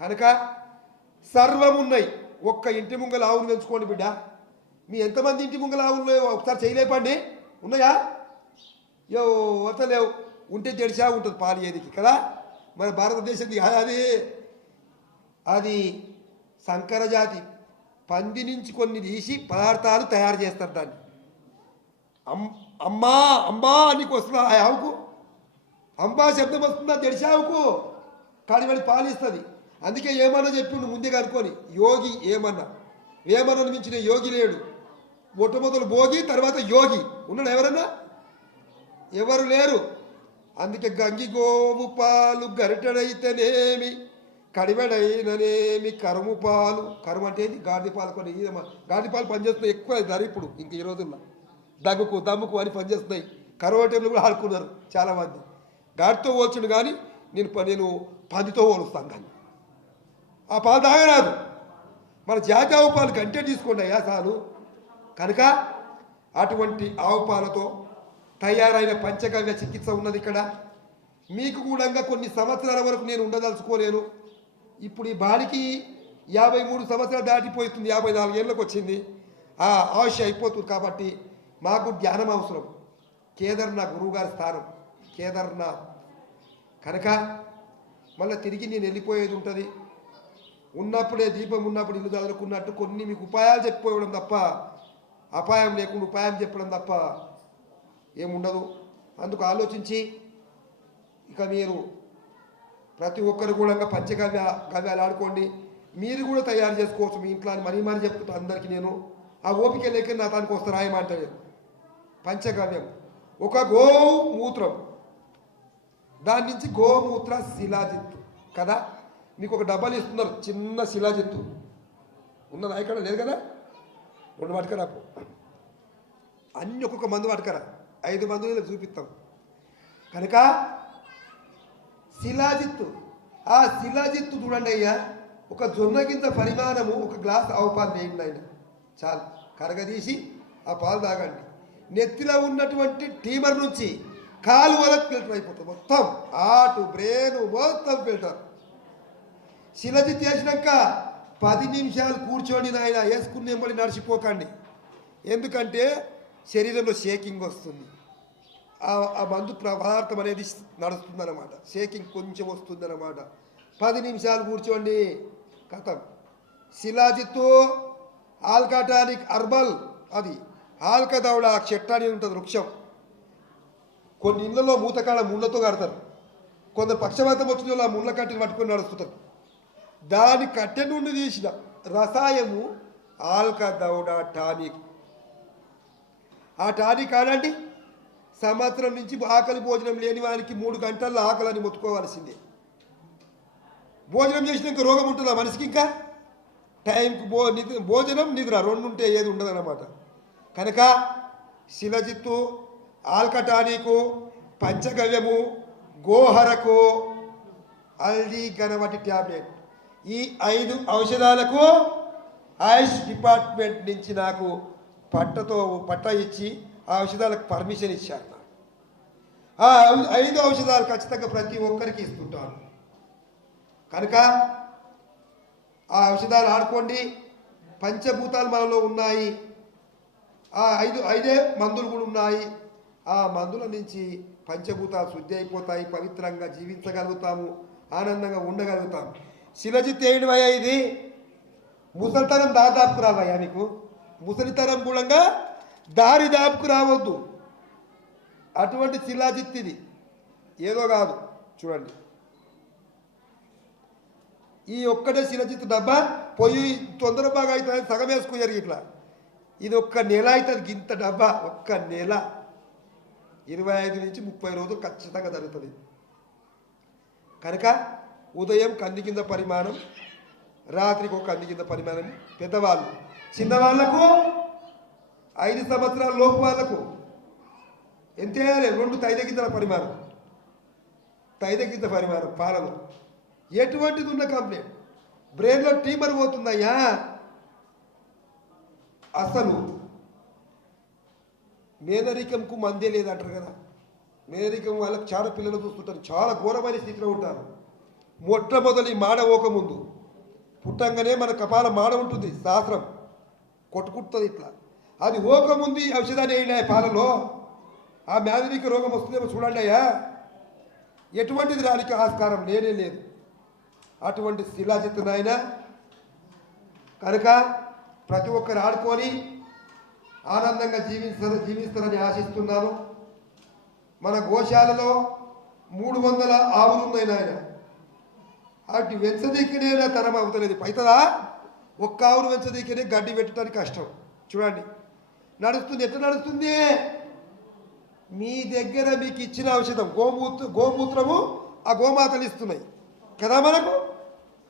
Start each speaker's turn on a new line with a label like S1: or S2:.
S1: కనుక సర్వమున్నాయి ఒక్క ఇంటి ముంగల ఆవును పెంచుకోండి బిడ్డ. మీ ఎంతమంది ఇంటి ముంగల ఆవులు ఒకసారి చేయలేపండి. ఉన్నాయా? యో లేవు. ఉంటే తెలిసా ఉంటుంది పాలు ఏదికి కదా? మన భారతదేశం అది. అది సంకర జాతి. పంది నుంచి కొన్ని తీసి పదార్థాలు తయారు చేస్తారు దాన్ని. అమ్ అమ్మా అమ్మా నీకు వస్తుందా ఆ ఆవుకు? అంబా శబ్దం వస్తుందా తెలిసి ఆవుకు? వాడి పాలిస్తుంది అందుకే ఏమన్నా చెప్పిండు ముందే కనుక్కొని యోగి ఏమన్నా? వేమన్నను మించిన యోగి లేడు. మొట్టమొదలు భోగి తర్వాత యోగి. ఉన్నాడు ఎవరన్నా? ఎవరు లేరు. అందుకే గంగి గోవు పాలు గరిటెడైతేనేమి కడివెడైననేమి కరుము పాలు. కరుము అంటే గాడి పాలు కొన్ని గాడి పాలు పనిచేస్తున్నాయి ఎక్కువ ధర ఇప్పుడు ఇంక ఈ రోజుల్లో. దగ్గుకు దమ్ముకు అని పనిచేస్తున్నాయి. కరువు టైంలో కూడా ఆడుకున్నారు చాలామంది. గాడితో పోల్చుడు కానీ నేను ప- నేను పందితో పోలుస్తాను కానీ. ఆ పాలు తాగరాదు. మన జాతి ఆవు పాలు గంటే తీసుకోండి అయ్యా చాలు. కనుక అటువంటి ఆవు పాలతో తయారైన పంచగవ్య చికిత్స ఉన్నది ఇక్కడ. మీకు కూడా కొన్ని సంవత్సరాల వరకు నేను ఉండదలుచుకోలేను. ఇప్పుడు ఈ బాలికి యాభై మూడు సంవత్సరాలు దాటిపోతుంది యాభై నాలుగేళ్ళకి వచ్చింది. ఆ ఆయుష్ అయిపోతుంది కాబట్టి మాకు ధ్యానం అవసరం. కేదార్నాథ్ గురువుగారి స్థానం. కేదార్నాథ్ కనుక మళ్ళీ తిరిగి నేను వెళ్ళిపోయేది ఉంటుంది. ఉన్నప్పుడే దీపం ఉన్నప్పుడు ఇల్లు చదువుకున్నట్టు కొన్ని మీకు ఉపాయాలు చెప్పిపోవడం తప్ప అపాయం లేకుండా ఉపాయం చెప్పడం తప్ప ఏముండదు. అందుకు ఆలోచించి ఇక మీరు ప్రతి ఒక్కరు కూడా పంచగవ్య గవ్యాలు ఆడుకోండి. మీరు కూడా తయారు చేసుకోవచ్చు మీ ఇంట్లో అని మరీ మరీ చెప్తుంటా అందరికీ నేను. ఆ ఓపిక లేక నా దానికి వస్తే రాయమంటే పంచగవ్యం. ఒక గోమూత్రం. దాని నుంచి గోమూత్ర శిలాజిత్తు. కదా? మీకు ఒక డబ్బాలు ఇస్తున్నారు చిన్న శిలాజిత్తు ఉన్న ఇక్కడ లేదు కదా? రెండు పట్టుకరా అన్ని ఒక్కొక్క మందు పట్టుకరా ఐదు మందులు చూపిస్తాం. కనుక శిలాజిత్తు ఆ శిలాజిత్తు చూడండి అయ్యా. ఒక జొన్న గింత పరిమాణము ఒక గ్లాస్ ఆవు పాలు వేయండి ఆయన. చాలు. కరగదీసి ఆ పాలు తాగండి. నెత్తిలో ఉన్నటువంటి టీమర్ నుంచి కాలు వరకు ఫిల్టర్ అయిపోతుంది. మొత్తం ఆటు బ్రెయిన్ మొత్తం ఫిల్టర్. శిలజిత్ చేసినాక పది నిమిషాలు కూర్చొని నాయన వేసుకున్న ఎంబడి నడిచిపోకండి. ఎందుకంటే శరీరంలో షేకింగ్ వస్తుంది. ఆ- ఆ మందు పదార్థం అనేది నడుస్తుందన్నమాట. షేకింగ్ కొంచెం వస్తుందన్నమాట. పది నిమిషాలు కూర్చోండి. కథం. శిలాజిత్తు ఆల్కాటానిక్ అర్బల్ అది ఆల్కదౌడ చెట్టు అనేది ఉంటుంది వృక్షం. కొన్ని ఇళ్ళలో మూతకాడ ముళ్ళతో కడతారు. కొందరు పక్షవాతం వచ్చిన వాళ్ళు ఆ ముళ్ళ కట్టిని పట్టుకొని నడుస్తుంటారు. దాని కట్టె నుండి తీసిన రసాయము ఆల్కదౌడ టానిక్. ఆ టానిక్ ఆడండి సంవత్సరం నుంచి ఆకలి భోజనం లేని వారికి మూడు గంటల్లో ఆకలిని ముట్టుకోవాల్సిందే భోజనం చేసినాక రోగం ఉంటుందా మనిషికి ఇంకా? టైంకు భో భోజనం నిద్ర రెండు ఉంటే ఏది ఉండదన్నమాట. కనుక శిలజిత్తు ఆల్కటానికు పంచగవ్యము గోహరకు హల్దీ గణవటి ట్యాబ్లెట్ ఈ ఐదు ఔషధాలకు ఆయుష్ డిపార్ట్మెంట్ నుంచి నాకు పట్టతో పట్ట ఇచ్చి ఆ ఔషధాలకు పర్మిషన్ ఇచ్చారు నాకు. ఆ ఐదు ఔషధాలు ఖచ్చితంగా ప్రతి ఒక్కరికి ఇస్తుంటాను కనుక ఆ ఔషధాలు ఆడుకోండి. పంచభూతాలు మనలో ఉన్నాయి. ఆ ఐదు ఐదే మందులు కూడా ఉన్నాయి. ఆ మందుల నుంచి పంచభూతాలు శుద్ధి అయిపోతాయి. పవిత్రంగా జీవించగలుగుతాము. ఆనందంగా ఉండగలుగుతాము. శిలజిత్ ఏడువయ్యా ఇది? ముసలితనం దాదాపుకు రావయ్యా నీకు. ముసలితనం కూడా దారి దాపుకు రావద్దు. అటువంటి శిలాజిత్ ఇది. ఏదో కాదు. చూడండి. ఈ ఒక్కటే శిలజిత్ డబ్బా పొయ్యి తొందర బాగా అవుతుంది సగం వేసుకున్నారు ఇట్లా. ఇది ఒక్క నెల అవుతుంది ఇంత డబ్బా. ఒక్క నెల. ఇరవై ఐదు నుంచి ముప్పై రోజులు ఖచ్చితంగా జరుగుతుంది. కనుక ఉదయం కంది కింద పరిమాణం రాత్రికి ఒక కంది కింద పరిమాణం పెద్దవాళ్ళు. చిన్నవాళ్ళకు ఐదు సంవత్సరాల లోపు వాళ్ళకు ఎంత రెండు తైద గింజల పరిమాణం. తైద గింజ పరిమాణం పాలలో. ఎటువంటిది ఉన్న కంప్లైంట్ బ్రెయిన్లో ట్యూమర్ పోతుందయ్యా. అసలు మేనరికంకు మందే లేదంటారు కదా. మేనరికం వాళ్ళకి చాలా పిల్లలు చూస్తుంటారు. చాలా ఘోరమైన స్థితిలో ఉంటారు. మొట్టమొదటి మాడ ముందు పుట్టంగానే మన కపాల మాడ ఉంటుంది శాస్త్రం కొట్టుకుంటుంది ఇట్లా. అది ఓకముందు ఈ ఔషధాన్ని వేయండి ఆ పాలలో. ఆ మేదనికి రోగం వస్తుందేమో చూడండి అయ్యా. ఎటువంటిది రానికి ఆస్కారం? లేనే లేదు. అటువంటి శిలాజిత్ నాయన కనుక ప్రతి ఒక్కరు ఆడుకొని ఆనందంగా జీవిస్తారు జీవిస్తారని ఆశిస్తున్నాను. మన గోశాలలో మూడు వందల ఆవులు ఉన్నాయి నాయన. అటు వెంచదీకినే తరం అవుతలేదు. పైతదా? ఒక్క ఆవును వెంచదీకినే గడ్డి పెట్టడానికి కష్టం. చూడండి. నడుస్తుంది. ఎట్లా నడుస్తుంది? మీ దగ్గర మీకు ఇచ్చిన ఔషధం. గోమూత్ర గోమూత్రము ఆ గోమాతలు ఇస్తున్నాయి కదా మనకు?